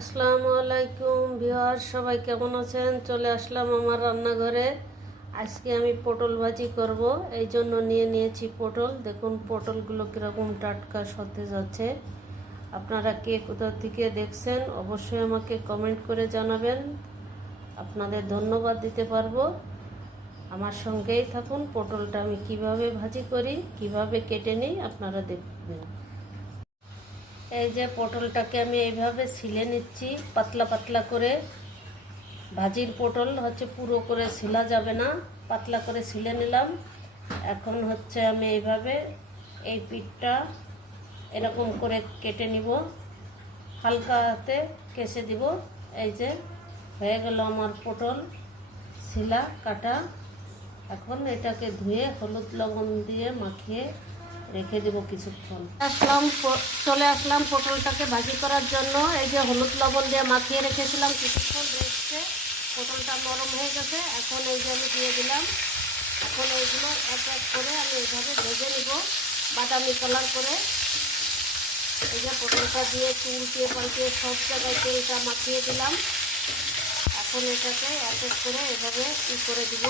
আসসালামু আলাইকুম বিহার সবাই কেমন আছেন? চলে আসলাম আমার রান্নাঘরে। আজকে আমি পটল ভাজি করব, এই জন্য নিয়ে নিয়েছি পটল। দেখুন, পটলগুলো কীরকম টাটকা সতেজ আছে। আপনারা কে কোথা থেকে দেখছেন, অবশ্যই আমাকে কমেন্ট করে জানাবেন। আপনাদের ধন্যবাদ দিতে পারব। আমার সঙ্গেই থাকুন, পটলটা আমি কীভাবে ভাজি করি, কীভাবে কেটে নিই, আপনারা দেখবেন। এই যে পটলটাকে আমি এইভাবে ছিলে নিচ্ছি, পাতলা পাতলা করে। ভাজির পটল হচ্ছে পুরো করে ছিলা যাবে না, পাতলা করে ছিলে নিলাম। এখন হচ্ছে আমি এইভাবে এই পিঠটা এরকম করে কেটে নিব। হালকা হাতে কেসে দিব। এই যে হয়ে গেল আমার পটল শিলা কাটা। এখন এটাকে ধুয়ে হলুদ লবণ দিয়ে মাখিয়ে রেখে দেবো কিছুক্ষণ। আসলাম চলে আসলাম পটলটাকে ভাজি করার জন্য। এই যে হলুদ লবণ দিয়ে মাখিয়ে রেখেছিলাম কিছুক্ষণ রেখে পটলটা নরম হয়ে গেছে। এখন এই যে আমি দিয়ে দিলাম। এখন এইগুলো এক এক করে আমি এইভাবে ভেজে নিব, বাদামি কালার করে। এই যে পটলটা দিয়ে উল্টিয়ে পাল্টিয়ে সব জায়গায় তেলটা মাখিয়ে দিলাম। এখন এটাকে এক এক করে এভাবে ই করে দিব।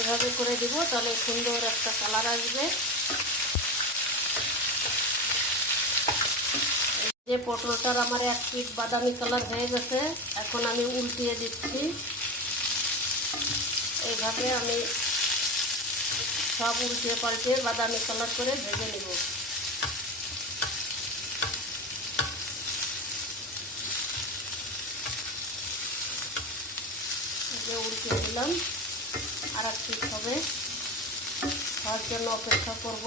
এভাবে করে দিব, তাহলে সুন্দর একটা কালার আসবে। যে পটলটার আমার এক পিট বাদামি কালার হয়ে গেছে, এখন আমি উল্টিয়ে দিচ্ছি। এইভাবে আমি সব উল্টিয়ে পাল্টিয়ে বাদামি কালার করে ভেজে নেব। উল্টিয়ে দিলাম। আর এক হবে। তার জন্য অপেক্ষা করব।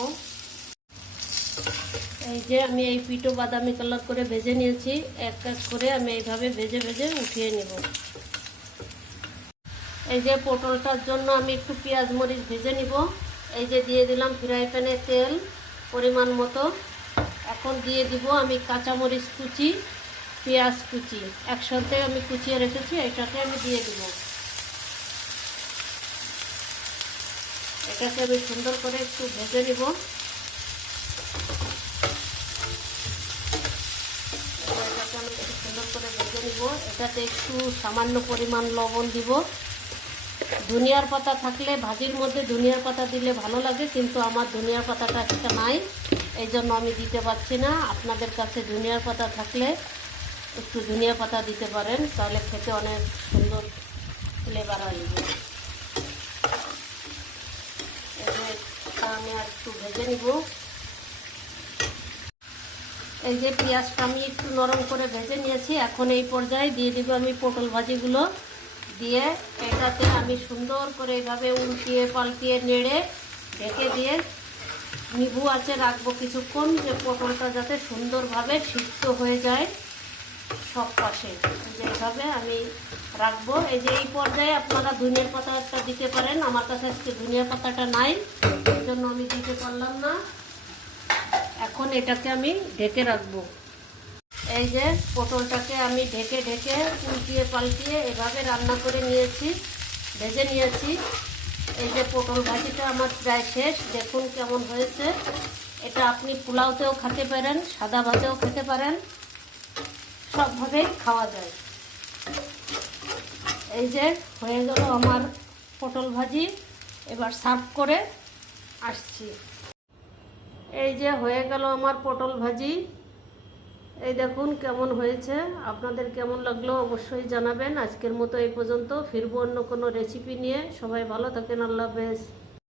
এই যে আমি এই পিঠো বাদামি কালার করে ভেজে নিয়েছি। এক এক করে আমি এইভাবে ভেজে ভেজে উঠিয়ে নেব। এই যে পটলটার জন্য আমি একটু পেঁয়াজ মরিচ ভেজে নিব। এই যে দিয়ে দিলাম ফ্রাই প্যানে তেল পরিমাণ মতো। এখন দিয়ে দিব আমি কাঁচামরিচ কুচি, পেঁয়াজ কুচি। একসাথে আমি কুচিয়ে রেখেছি, এটাকে আমি দিয়ে দিব। এটাকে আমি সুন্দর করে একটু ভেজে নিব। এটাকে আমি একটু সুন্দর করে ভেজে নিব। এটাতে একটু সামান্য পরিমাণ লবণ দিব। ধনিয়ার পাতা থাকলে, ভাজির মধ্যে ধনিয়ার পাতা দিলে ভালো লাগে, কিন্তু আমার ধনিয়ার পাতাটা একটা নাই এই জন্য আমি দিতে পারছি না। আপনাদের কাছে ধনিয়ার পাতা থাকলে একটু ধনিয়া পাতা দিতে পারেন, তাহলে খেতে অনেক সুন্দর ফ্লেভার আসবে এটা আমি আর একটু ভেজে নিব। এই যে পেঁয়াজটা আমি একটু নরম করে ভেজে নিয়েছি, এখন এই পর্যায়ে দিয়ে দিব আমি পটল ভাজিগুলো। দিয়ে এটাতে আমি সুন্দর করে এইভাবে উল্টিয়ে পাল্টিয়ে নেড়ে ঢেকে দিয়ে নিবু আছে রাখব কিছুক্ষণ, যে পটলটা যাতে সুন্দরভাবে সিদ্ধ হয়ে যায়। সব পাশে। যে এইভাবে আমি রাখব। এই যে এই পর্যায়ে আপনারা ধনিয়ার পাতাটা দিতে পারেন। আমার কাছে আজকে ধনিয়া পাতাটা নাই, এই জন্য আমি দিতে পারলাম না। এখন এটাকে আমি ঢেকে রাখব। এই যে পটলটাকে আমি ঢেকে ঢেকে উল্টিয়ে পাল্টিয়ে এভাবে রান্না করে নিয়েছি, ভেজে নিয়েছি। এই যে পটল ভাজিটা আমার প্রায় শেষ। দেখুন কেমন হয়েছে। এটা আপনি পোলাওতেও খেতে পারেন, সাদা ভাতেও খেতে পারেন। সবভাবেই খাওয়া যায়। এই যে হয়ে গেল আমার পটল ভাজি, এবার সার্ভ করে আসছি। এই যে হয়ে গেল আমার পটল ভাজি। এই দেখুন কেমন হয়েছে। আপনাদের কেমন লাগল অবশ্যই জানাবেন। আজকের মতো এই পর্যন্ত। ফিরবো অন্য কোনো রেসিপি নিয়ে। সবাই ভালো থাকেন। আল্লাহ হাফেজ।